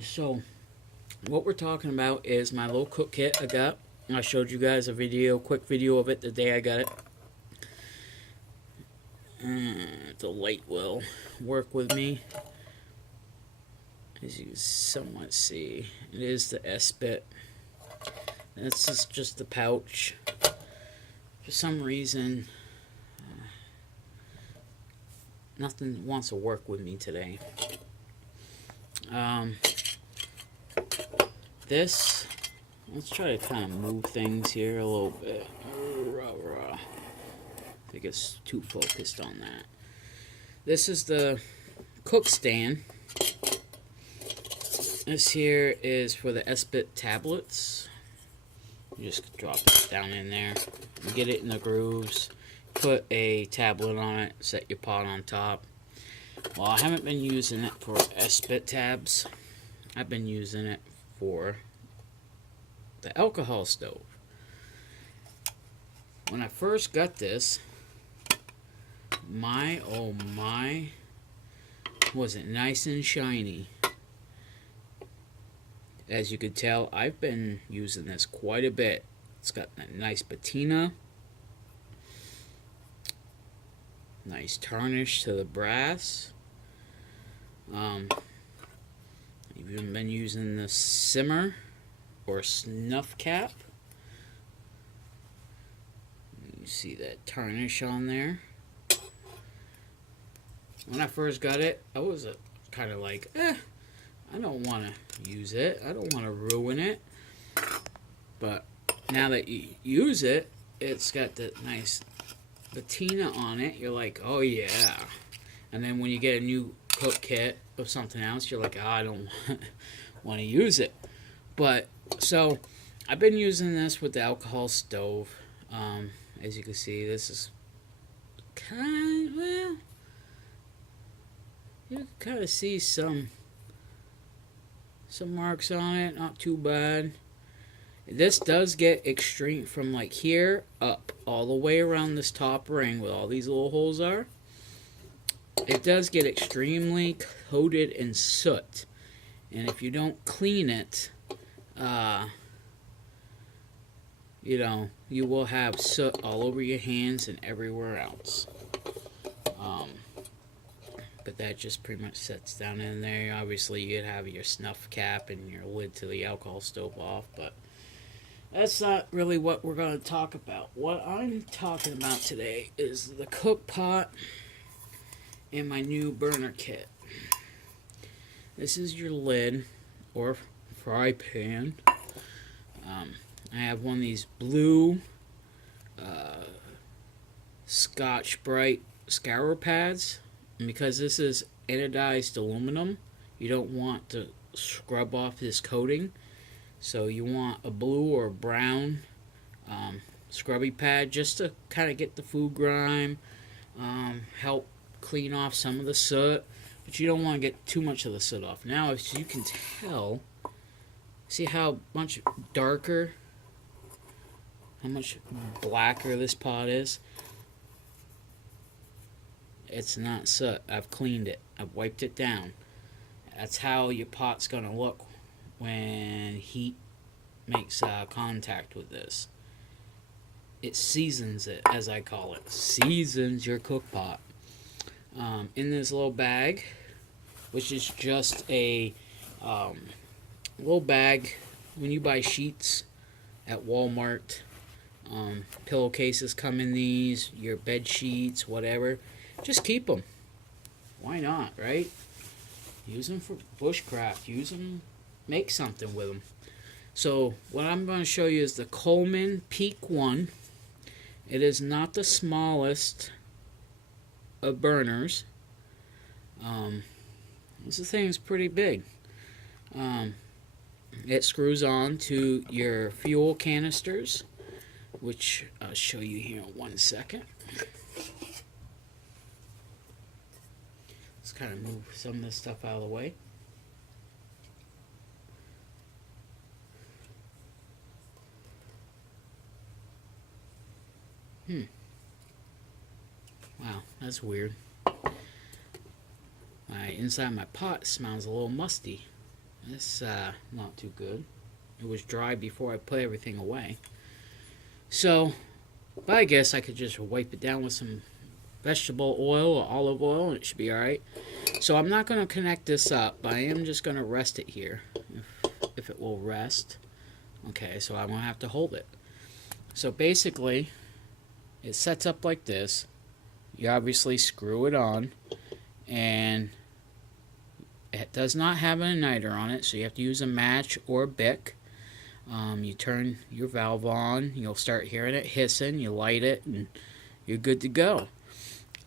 So, what we're talking about is my little cook kit I got. I showed you guys a video, quick video of it the day I got it. The light will work with me. As you can somewhat see, it is the Esbit. This is just the pouch. For some reason, nothing wants to work with me today. This, let's try to kind of move things here a little bit. I think it's too focused on that. This is the cook stand. This here is for the Esbit tablets. You just drop it down in there. Get it in the grooves. Put a tablet on it. Set your pot on top. Well, I haven't been using it for Esbit tabs. I've been using it for the alcohol stove. When I first got this, my oh my, was it nice and shiny. As you can tell, I've been using this quite a bit. It's got a nice patina, nice tarnish to the brass. I've even been using the simmer or snuff cap. You see that tarnish on there. When I first got it, I was kind of like, I don't want to use it. I don't want to ruin it. But now that you use it, it's got that nice patina on it. You're like, oh yeah. And then when you get a new cook kit of something else, you're like, oh, I don't want to use it. But, so, I've been using this with the alcohol stove. As you can see, this is kind of, well, you can kind of see some marks on it, not too bad. This does get extreme from like here up all the way around this top ring where all these little holes are. It does get extremely coated in soot, and if you don't clean it, you know, you will have soot all over your hands and everywhere else. But that just pretty much sets down in there. Obviously, you'd have your snuff cap and your lid to the alcohol stove off, but that's not really what we're going to talk about. What I'm talking about today is the cook pot and my new burner kit. This is your lid or fry pan. I have one of these blue Scotch-Brite scour pads. And because this is anodized aluminum, you don't want to scrub off this coating. So you want a blue or brown scrubby pad just to kind of get the food grime, help clean off some of the soot. But you don't want to get too much of the soot off. Now, as you can tell, see how much darker, how much blacker this pot is? It's not soot. I've cleaned it. I've wiped it down. That's how your pot's going to look when heat makes contact with this. It seasons it, as I call it. Seasons your cook pot. In this little bag, which is just a little bag when you buy sheets at Walmart. Pillowcases come in these, your bed sheets, whatever. Just keep them. Why not, right? Use them for bushcraft. Use them, make something with them. So what I'm going to show you is the Coleman Peak 1. It is not the smallest of burners. This thing is pretty big. It screws on to your fuel canisters, which I'll show you here in 1 second. Let's kind of move some of this stuff out of the way. Wow, that's weird. my inside of my pot smells a little musty. That's not too good. It was dry before I put everything away. So, but I guess I could just wipe it down with some vegetable oil or olive oil and it should be alright. So I'm not going to connect this up, but I am just going to rest it here, if it will rest. Okay, so I'm going to have to hold it. So basically, it sets up like this. You obviously screw it on, and it does not have an igniter on it, so you have to use a match or a Bic. You turn your valve on, you'll start hearing it hissing, you light it, and you're good to go.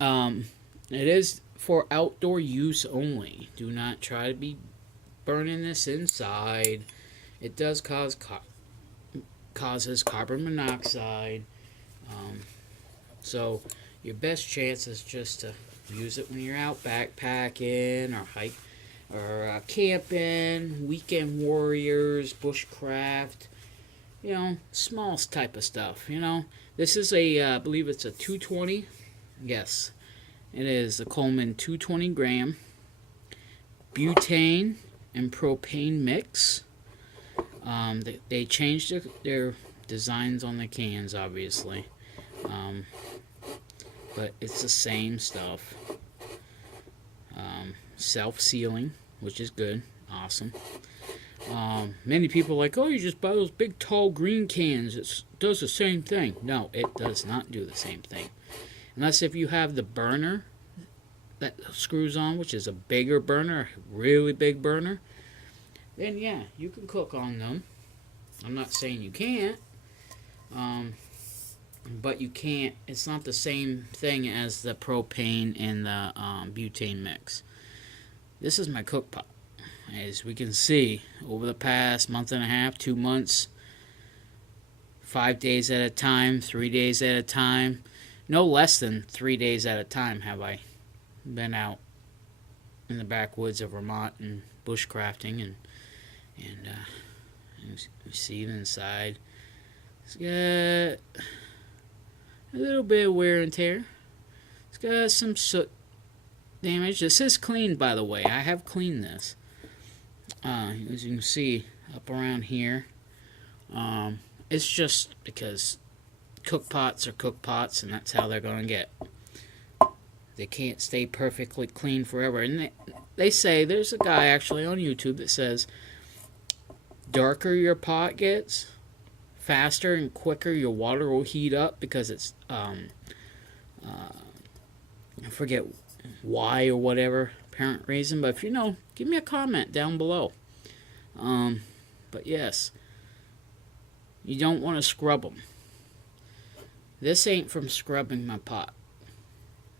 It is for outdoor use only. Do not try to be burning this inside. It does causes carbon monoxide. So your best chance is just to use it when you're out backpacking or camping, weekend warriors, bushcraft, small type of stuff. This is I believe it's a 220. Yes, it is the Coleman 220 gram butane and propane mix. They changed their designs on the cans, obviously, but it's the same stuff. Self-sealing, which is good, awesome. Many people are like, oh, you just buy those big tall green cans, it does the same thing. No, it does not do the same thing, unless if you have the burner that screws on, which is a bigger burner, a really big burner, then yeah, you can cook on them. I'm not saying you can't, but you can't. It's not the same thing as the propane and the butane mix. This is my cook pot. As we can see, over the past month and a half, 2 months, 5 days at a time, 3 days at a time, no less than 3 days at a time have I been out in the backwoods of Vermont and bushcrafting, and you see it inside. It's got a little bit of wear and tear. It's got some soot damage. This is cleaned, by the way. I have cleaned this. As you can see up around here, it's just because cook pots are cook pots, and that's how they're going to get. They can't stay perfectly clean forever. And they say, there's a guy actually on YouTube that says, darker your pot gets, faster and quicker your water will heat up, because it's, I forget why or whatever apparent reason, but if you know, give me a comment down below. But yes, you don't want to scrub them. This ain't from scrubbing my pot.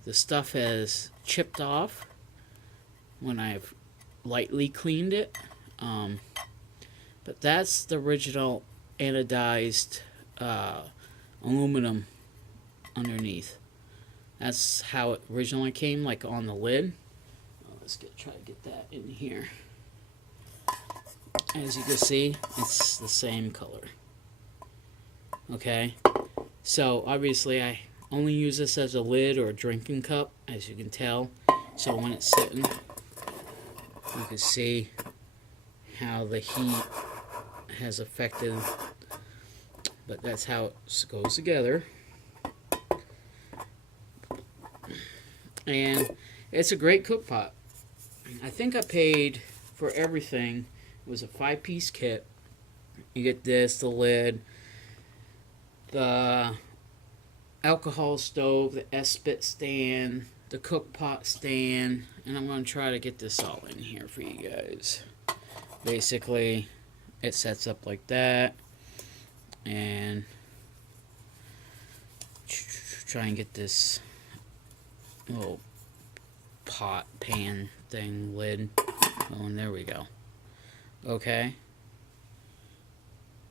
The stuff has chipped off when I've lightly cleaned it. But that's the original anodized aluminum underneath. That's how it originally came, like on the lid. Let's try to get that in here. As you can see, it's the same color. Okay, so obviously I only use this as a lid or a drinking cup, as you can tell. So when it's sitting, you can see how the heat has affected, but that's how it goes together. And it's a great cook pot. I think I paid for everything. It was a 5-piece kit. You get this, the lid, the alcohol stove, the Esbit stand, the cook pot stand, and I'm going to try to get this all in here for you guys. Basically, it sets up like that, and try and get this little pot pan thing lid. Oh, and there we go. Okay,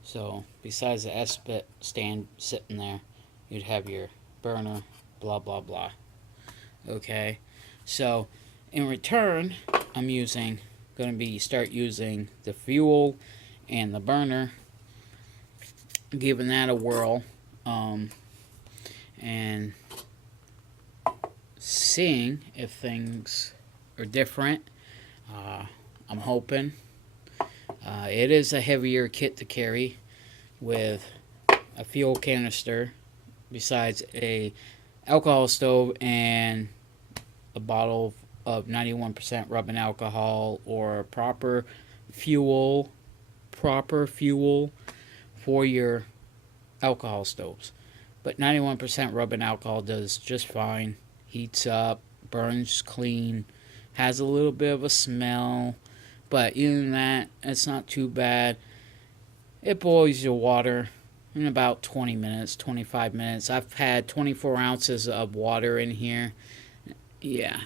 so besides the Esbit stand sitting there, you'd have your burner, blah blah blah. Okay, so in return, I'm gonna start using the fuel and the burner, giving that a whirl, and seeing if things or different. I'm hoping. It is a heavier kit to carry with a fuel canister besides a alcohol stove and a bottle of 91% rubbing alcohol or proper fuel for your alcohol stoves. But 91% rubbing alcohol does just fine. Heats up, burns clean, has a little bit of a smell, but even that, it's not too bad. It boils your water in about 20 minutes, 25 minutes. I've had 24 ounces of water in here. Yeah,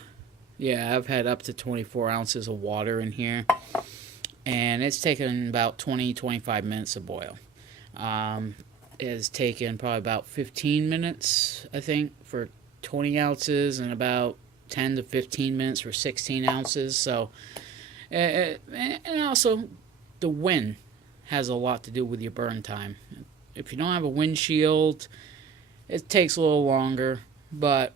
I've had up to 24 ounces of water in here. And it's taken about 20-25 minutes to boil. It has taken probably about 15 minutes, I think, for 20 ounces and about 10 to 15 minutes for 16 ounces. So, and also the wind has a lot to do with your burn time. If you don't have a windshield, it takes a little longer, but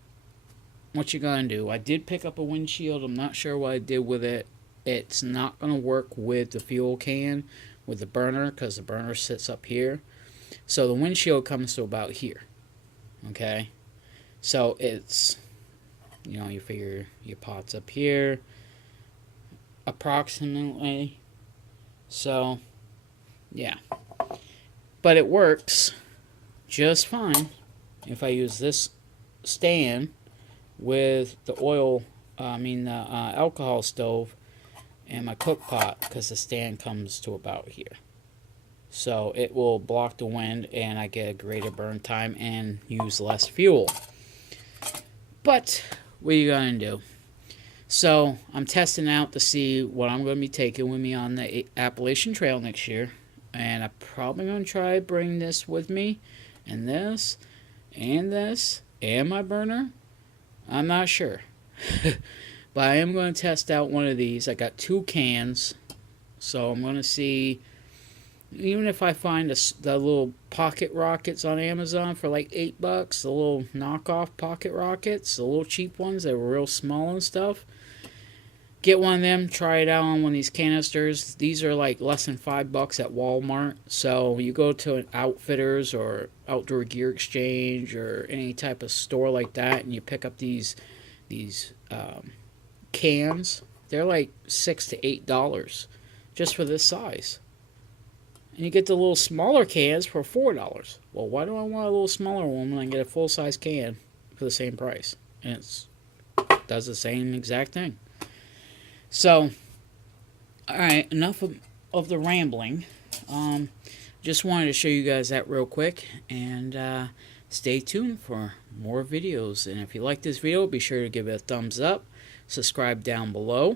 what you're going to do. I did pick up a windshield. I'm not sure what I did with it. It's not going to work with the fuel can, with the burner, because the burner sits up here. So the windshield comes to about here. Okay? So it's, you figure your pot's up here, approximately. So, yeah. But it works just fine if I use this stand with the alcohol stove and my cook pot, because the stand comes to about here. So it will block the wind and I get a greater burn time and use less fuel. But what are you going to do? So I'm testing out to see what I'm going to be taking with me on the Appalachian Trail next year. And I'm probably going to try to bring this with me, and this, and my burner. I'm not sure. But I am going to test out one of these. I got 2 cans. So I'm going to see, even if I find the little pocket rockets on Amazon for like $8, the little knockoff pocket rockets, the little cheap ones that were real small and stuff. Get one of them, try it out on one of these canisters. These are like less than $5 at Walmart. So you go to an Outfitters or Outdoor Gear Exchange or any type of store like that, and you pick up these cans. They're like $6 to $8 just for this size. And you get the little smaller cans for $4. Well, why do I want a little smaller one when I get a full-size can for the same price? And it does the same exact thing. So, alright, enough of the rambling. Just wanted to show you guys that real quick, and stay tuned for more videos. And if you like this video, be sure to give it a thumbs up, subscribe down below,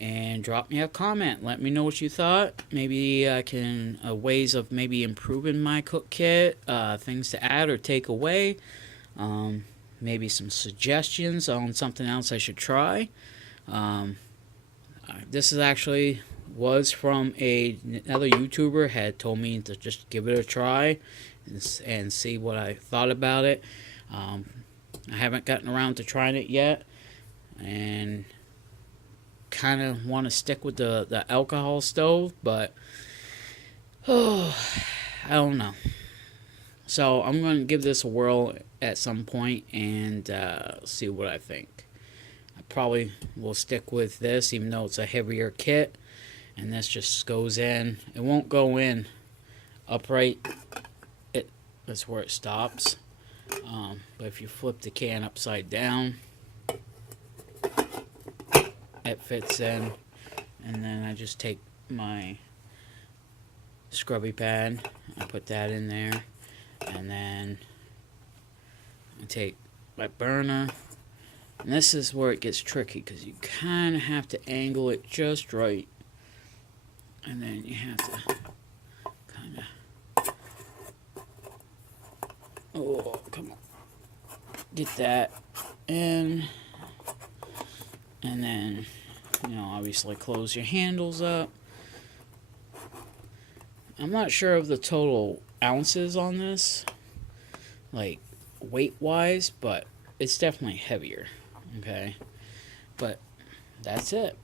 and drop me a comment. Let me know what you thought. Maybe I can, ways of maybe improving my cook kit, things to add or take away, maybe some suggestions on something else I should try. This is actually was from another YouTuber had told me to just give it a try and see what I thought about it. I haven't gotten around to trying it yet, and kind of want to stick with the alcohol stove, but I don't know. So I'm going to give this a whirl at some point and see what I think. I probably will stick with this, even though it's a heavier kit, and this just goes in. It won't go in upright. That's where it stops. But if you flip the can upside down, it fits in. And then I just take my scrubby pad, I put that in there, and then I take my burner. And this is where it gets tricky, because you kind of have to angle it just right. And then you have to kind of, oh, come on, get that in. And then, obviously close your handles up. I'm not sure of the total ounces on this, like weight-wise, but it's definitely heavier. Okay, but That's it.